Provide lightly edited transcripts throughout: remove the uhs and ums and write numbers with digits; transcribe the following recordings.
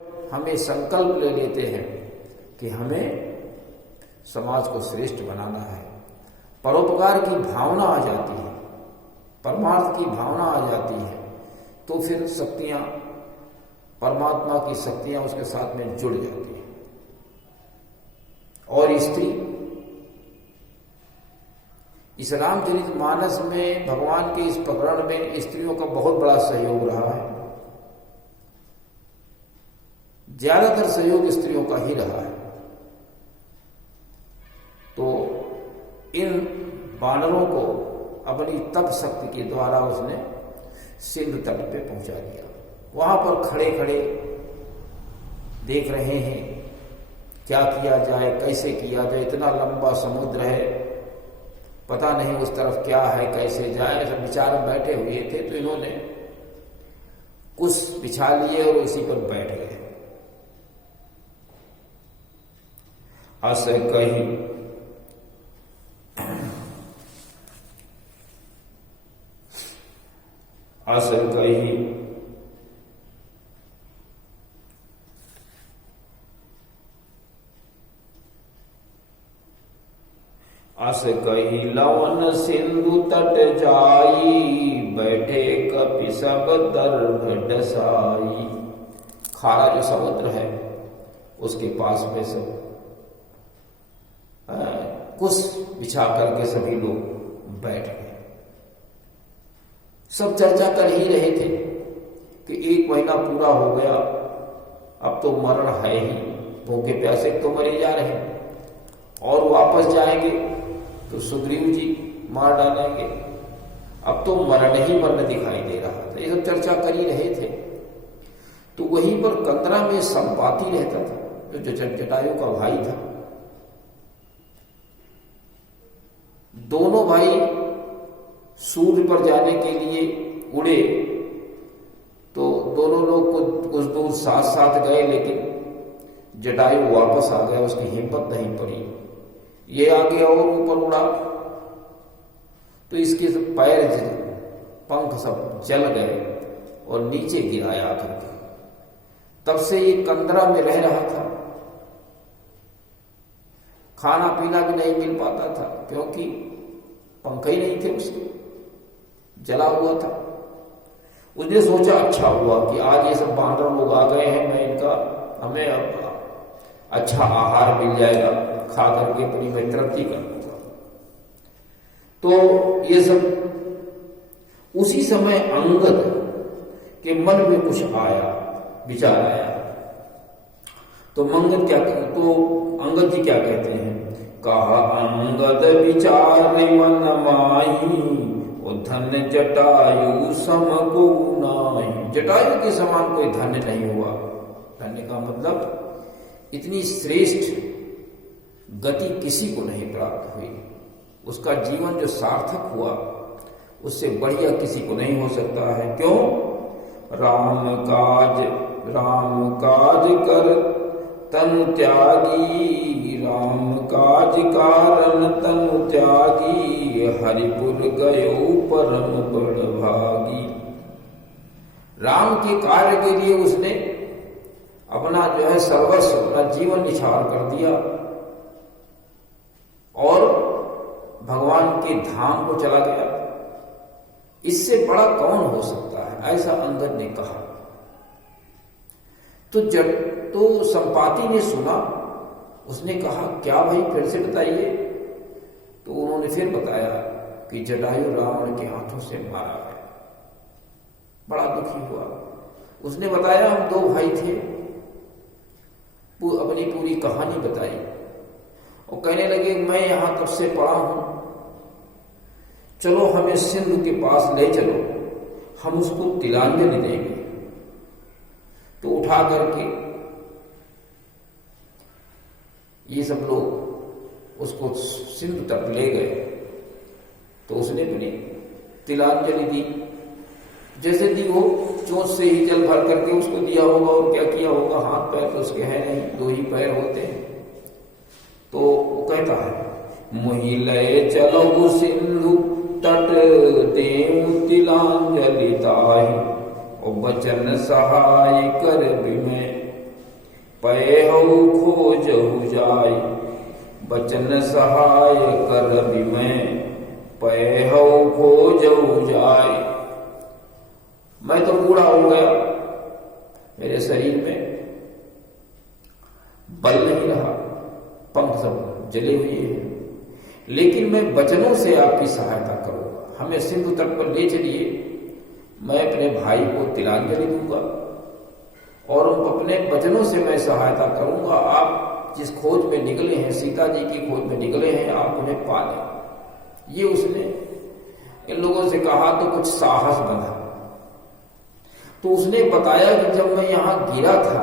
हमें संकल्प ले लेते हैं कि हमें समाज को श्रेष्ठ बनाना है, परोपकार की भावना आ जाती है, परमार्थ की भावना आ जाती है, तो फिर शक्तियां, परमात्मा की शक्तियां उसके साथ में जुड़ जाती हैं। और स्त्री, इस रामचरितमानस में भगवान के इस प्रकरण में स्त्रियों का बहुत बड़ा सहयोग रहा है। ज्यादातर सहयोग स्त्रियों का ही रहा है। तो इन वानरों को अपनी तप शक्ति के द्वारा उसने सिंधु तट पे पहुंचा दिया। वहां पर खड़े खड़े देख रहे हैं क्या किया जाए, कैसे किया जाए। इतना लंबा समुद्र है, पता नहीं उस तरफ क्या है, कैसे जाए। सब विचार में बैठे हुए थे, तो इन्होंने कुछ बिछा लिए और उसी पर बैठ गए। अस कही अस कही अस कही लवन सिंधु तट जाई, बैठे कपि सब दर्भ डसाई। खारा जो समुद्र है उसके पास में सब कुछ बिछा करके सभी लोग बैठ गए। सब चर्चा कर ही रहे थे कि 1 महीना पूरा हो गया, अब तो मरण है ही, भूखे प्यासे तो मरे जा रहे हैं, और वापस जाएंगे तो सुग्रीव जी मार डालेंगे। अब तो मरण ही मरण दिखाई दे रहा था। ये सब चर्चा कर ही रहे थे। तो वहीं पर कंदरा में संपाति रहता था, जो जटायु का भाई था। दोनों भाई सूर्य पर जाने के लिए उड़े, तो दोनों लोग कुछ दूर साथ साथ गए, लेकिन जटायु वापस आ गया, उसकी हिम्मत नहीं पड़ी। ये आगे और ऊपर उड़ा तो इसके सब पैर, पंख सब जल गए और नीचे गिराया करके। तब से ये कंदरा में रह रहा था। खाना पीना भी नहीं मिल पाता था, क्योंकि पंख ही नहीं थे उसके, जला हुआ था। उसने सोचा अच्छा हुआ कि आज ये सब बांदर लोग आ गए हैं, मैं इनका, हमें अब अच्छा आहार मिल जाएगा, खा करके अपनी मैं तृप्ति कर लूंगा। तो ये सब उसी समय अंगद के मन में कुछ आया, विचार आया। तो अंगद जी क्या कहते हैं? कहा अंगद विचार मन माही, धन जटायु सम को नाही। जटायु के समान कोई धन्य नहीं हुआ। धन्य का मतलब इतनी श्रेष्ठ गति किसी को नहीं प्राप्त हुई। उसका जीवन जो सार्थक हुआ, उससे बढ़िया किसी को नहीं हो सकता है। क्यों? राम काज कर तनु त्यागी, राम काज कारण तनु त्यागी, हरिपुर गयो परम बड़ भागी। राम के कार्य के लिए उसने अपना जो है सर्वस्व, अपना जीवन निछावर कर दिया और भगवान के धाम को चला गया। इससे बड़ा कौन हो सकता है? ऐसा अंगद ने कहा। तो संपाति ने सुना, उसने कहा क्या भाई, फिर से बताइए। तो उन्होंने फिर बताया कि जटायु रावण के हाथों से मारा है। बड़ा दुखी हुआ। उसने बताया हम 2 भाई थे, अपनी पूरी कहानी बताई और कहने लगे मैं यहां तब से पड़ा हूं, चलो हमें सिंधु के पास ले चलो, हम उसको तिलांजलि देंगे। तो उठा करके ये सब लोग उसको सिंधु तक ले गए। तो उसने अपनी तिलांजलि दी, जैसे दी हो, चोंच से ही जल भर करके उसको दिया होगा। और क्या किया होगा? हाथ पैर तो उसके है नहीं, 2 ही पैर होते हैं। तो वो कहता है मोहि लय चलो सिंधु तट देव तिलांजलि ताहि, और बचन सहाय कर बिमें पैहु खोजहु जाय, बचन सहाय कर बिमै, पैहु खोजहु जाय। मैं तो बूढ़ा हो गया, मेरे शरीर में बल नहीं रहा, पंख सब जले हुए हैं, लेकिन मैं वचनों से आपकी सहायता करूंगा। हमें सिंधु तट पर ले चलिए, मैं अपने भाई को तिलांजलि दूंगा और अपने वचनों से मैं सहायता करूंगा। आप जिस खोज में निकले हैं, सीता जी की खोज में निकले हैं, आप उन्हें पा लें। ये उसने इन लोगों से कहा तो कुछ साहस बना। तो उसने बताया कि जब मैं यहां गिरा था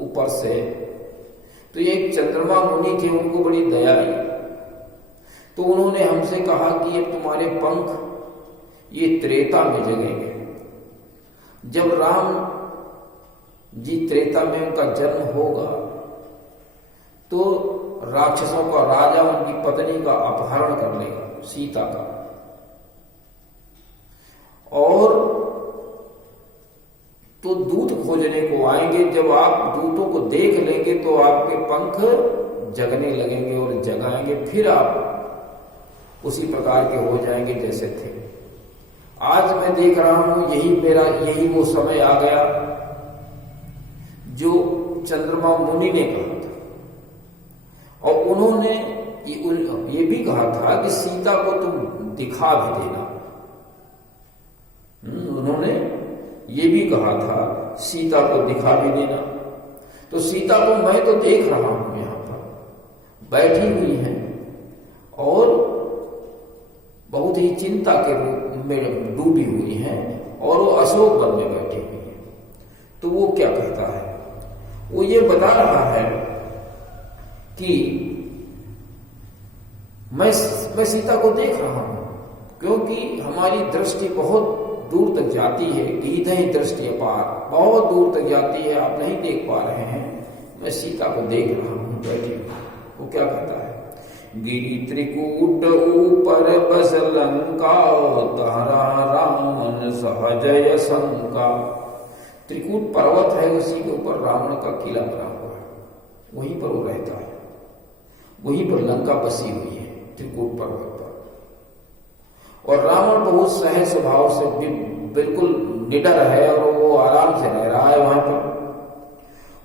ऊपर से, तो ये एक चंद्रमा मुनि थे, उनको बड़ी दया आई। तो उन्होंने हमसे कहा कि ये तुम्हारे पंख ये त्रेता में जगेंगे। जब राम जी त्रेता में उनका जन्म होगा तो राक्षसों का राजा उनकी पत्नी का अपहरण कर लेगा, सीता का, और तो दूत खोजने को आएंगे। जब आप दूतों को देख लेंगे तो आपके पंख जगने लगेंगे और जगाएंगे, फिर आप उसी प्रकार के हो जाएंगे जैसे थे। आज मैं देख रहा हूं यही वो समय आ गया जो चंद्रमा मुनि ने कहा था। और उन्होंने ये भी कहा था कि सीता को तुम दिखा भी देना। उन्होंने ये भी कहा था सीता को दिखा भी देना। तो सीता को मैं तो देख रहा हूं, यहां पर बैठी हुई है और बहुत ही चिंता के रूप में डूबी हुई है, और वो अशोक वन में बैठी हुई है। तो वो क्या कहता है, वो ये बता रहा है कि मैं सीता को देख रहा हूं, क्योंकि हमारी दृष्टि बहुत दूर तक जाती है, गीधहि दृष्टि अपार, बहुत दूर तक जाती है, आप नहीं देख पा रहे हैं। मैं सीता को देख रहा हूं बैठी हुई। वो क्या कहता है, गिरि त्रिकूट ऊपर बस लंका, तहरा रामन सहजय शंका। त्रिकूट पर्वत है, उसी के ऊपर रावण का किला बना हुआ है, वहीं पर वो रहता है, वहीं पर लंका बसी हुई है त्रिकूट पर्वत पर। और रावण बहुत सहज स्वभाव से बिल्कुल निडर है और वो आराम से रह रहा है वहां पर।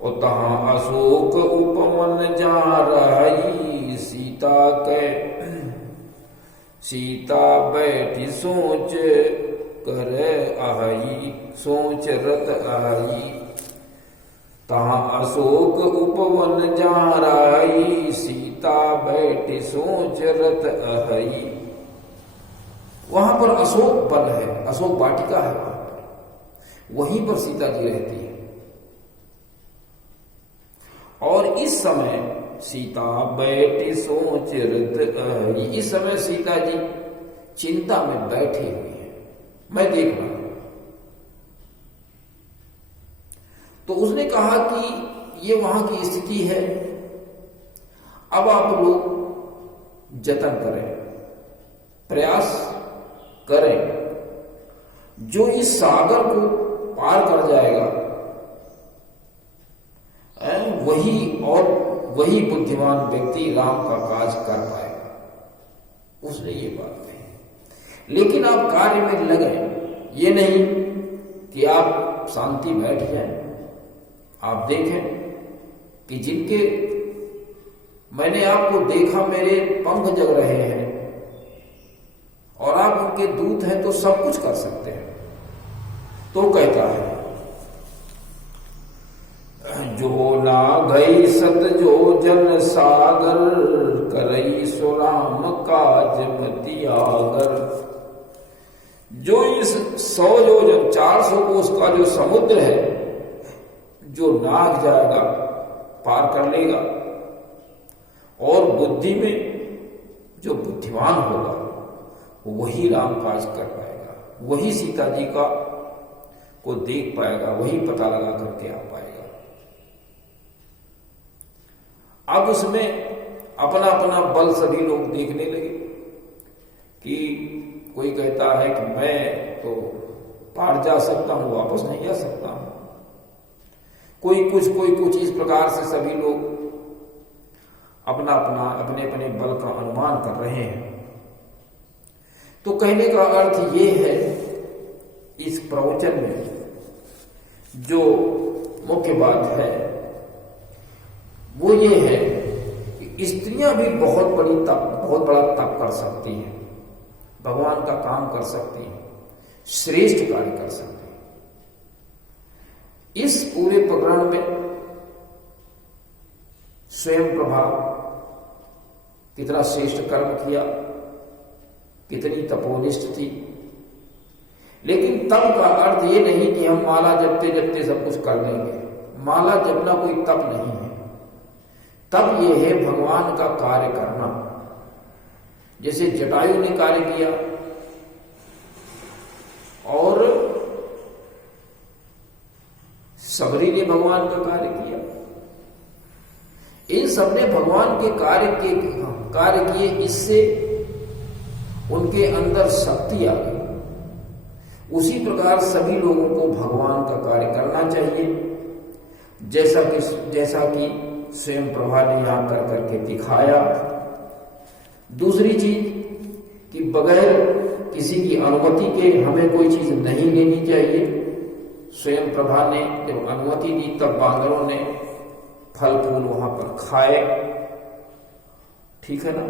और तहां अशोक उपवन जा रही, सीता बैठी सोच कर आई, सोच रत आई। तहां अशोक उपवन जा रही, सीता बैठी सोच रत आई। वहां पर अशोक वन है, अशोक वाटिका है, वहां पर, वहीं पर सीता जी रहती है। और इस समय सीता बैठी सोच रत आई, इस समय सीता जी चिंता में बैठी हुई है, मैं देख रहा हूं। तो उसने कहा कि ये वहां की स्थिति है, अब आप लोग जतन करें, प्रयास करें, जो इस सागर को पार कर जाएगा वही बुद्धिमान व्यक्ति राम का काज कर पाएगा। उसने ये बात कही। लेकिन आप कार्य में लगे, ये नहीं कि आप शांति बैठ जाएं। आप देखें कि जिनके मैंने आपको देखा, मेरे पंख जग रहे हैं और आप उनके दूत हैं, तो सब कुछ कर सकते हैं। तो कहता है, जो ना गई सत जो जन सागर, करई सो राम काज मति आगर। जो इस 100 योजन 400 कोस का जो समुद्र है, जो नाग जाएगा, पार कर लेगा, और बुद्धि में जो बुद्धिमान होगा वही राम काज कर पाएगा, वही सीता जी का को देख पाएगा, वही पता लगा करके आ पाएगा। अब उसमें अपना अपना बल सभी लोग देखने लगे कि कोई कहता है कि मैं तो पार जा सकता हूं, वापस नहीं आ सकता हूं। कोई कुछ इस प्रकार से सभी लोग अपना अपना अपने अपने बल का अनुमान कर रहे हैं। तो कहने का अर्थ ये है, इस प्रवचन में जो मुख्य बात है वो ये है कि स्त्रियां भी बहुत बड़ा तप कर सकती हैं, भगवान का काम कर सकती हैं, श्रेष्ठ कार्य कर सकती हैं। इस पूरे प्रकरण में स्वयं प्रभा कितना श्रेष्ठ कर्म किया, कितनी तपोनिष्ठ थी। लेकिन तप का अर्थ ये नहीं कि हम माला जपते जपते सब कुछ कर लेंगे। माला जपना कोई तप नहीं है। तप ये है भगवान का कार्य करना। जैसे जटायु ने कार्य किया और सबरी ने भगवान का कार्य किया। इन सबने भगवान के कार्य किए, इससे उनके अंदर शक्ति आ गई। उसी प्रकार सभी लोगों को भगवान का कार्य करना चाहिए, जैसा कि स्वयं प्रभा ने यहां कर करके दिखाया। दूसरी चीज कि बगैर किसी की अनुमति के हमें कोई चीज नहीं लेनी चाहिए। स्वयं प्रभा ने जब अनुमति दी तब बांदरों ने फल फूल वहां पर खाए, ठीक है ना।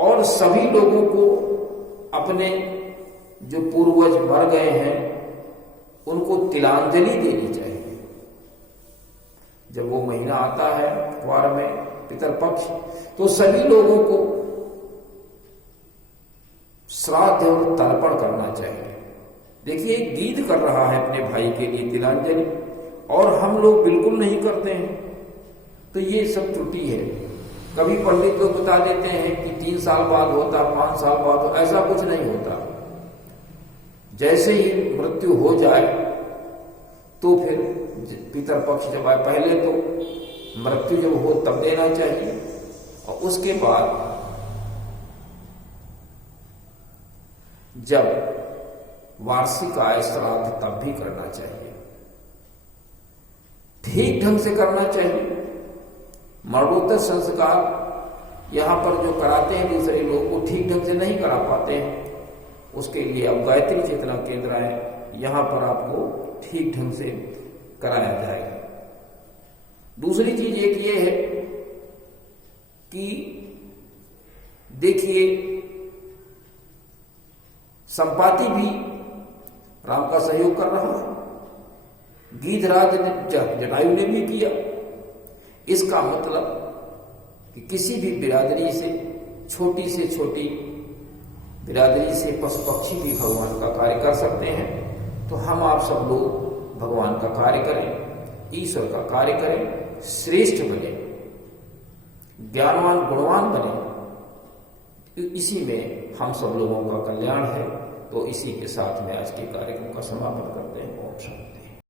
और सभी लोगों को अपने जो पूर्वज मर गए हैं उनको तिलांजलि देनी चाहिए। जब वो महीना आता है कुआर में पितरपक्ष, तो सभी लोगों को श्राद्ध और तर्पण करना चाहिए। देखिए, एक गीत कर रहा है अपने भाई के लिए तिलांजलि, और हम लोग बिल्कुल नहीं करते हैं। तो ये सब त्रुटि है। कभी पंडित लोग बता देते हैं कि 3 साल बाद होता, 5 साल बाद होता, ऐसा कुछ नहीं होता। जैसे ही मृत्यु हो जाए तो फिर पितरपक्ष जब आए, पहले तो मृत्यु जब हो तब देना चाहिए, और उसके बाद जब वार्षिक आय श्राद्ध तब भी करना चाहिए। ठीक ढंग से करना चाहिए। मरणोत्तर संस्कार यहां पर जो कराते हैं दूसरे लोग, वो ठीक ढंग से नहीं करा पाते हैं। उसके लिए अब गायत्री चेतना केंद्र है, यहां पर आपको ठीक ढंग से कराया जाएगा। दूसरी चीज एक ये है कि देखिए, संपाति भी राम का सहयोग कर रहा है, गीधराज ने, जटायु ने भी किया। इसका मतलब कि किसी भी बिरादरी से छोटी बिरादरी से पशु पक्षी भी भगवान का कार्य कर सकते हैं। तो हम आप सब लोग भगवान का कार्य करें, ईश्वर का कार्य करें, श्रेष्ठ बने, ज्ञानवान गुणवान बने। इसी में हम सब लोगों का कल्याण है। तो इसी के साथ में आज के कार्यक्रम का समापन करते हैं। ओम शांति।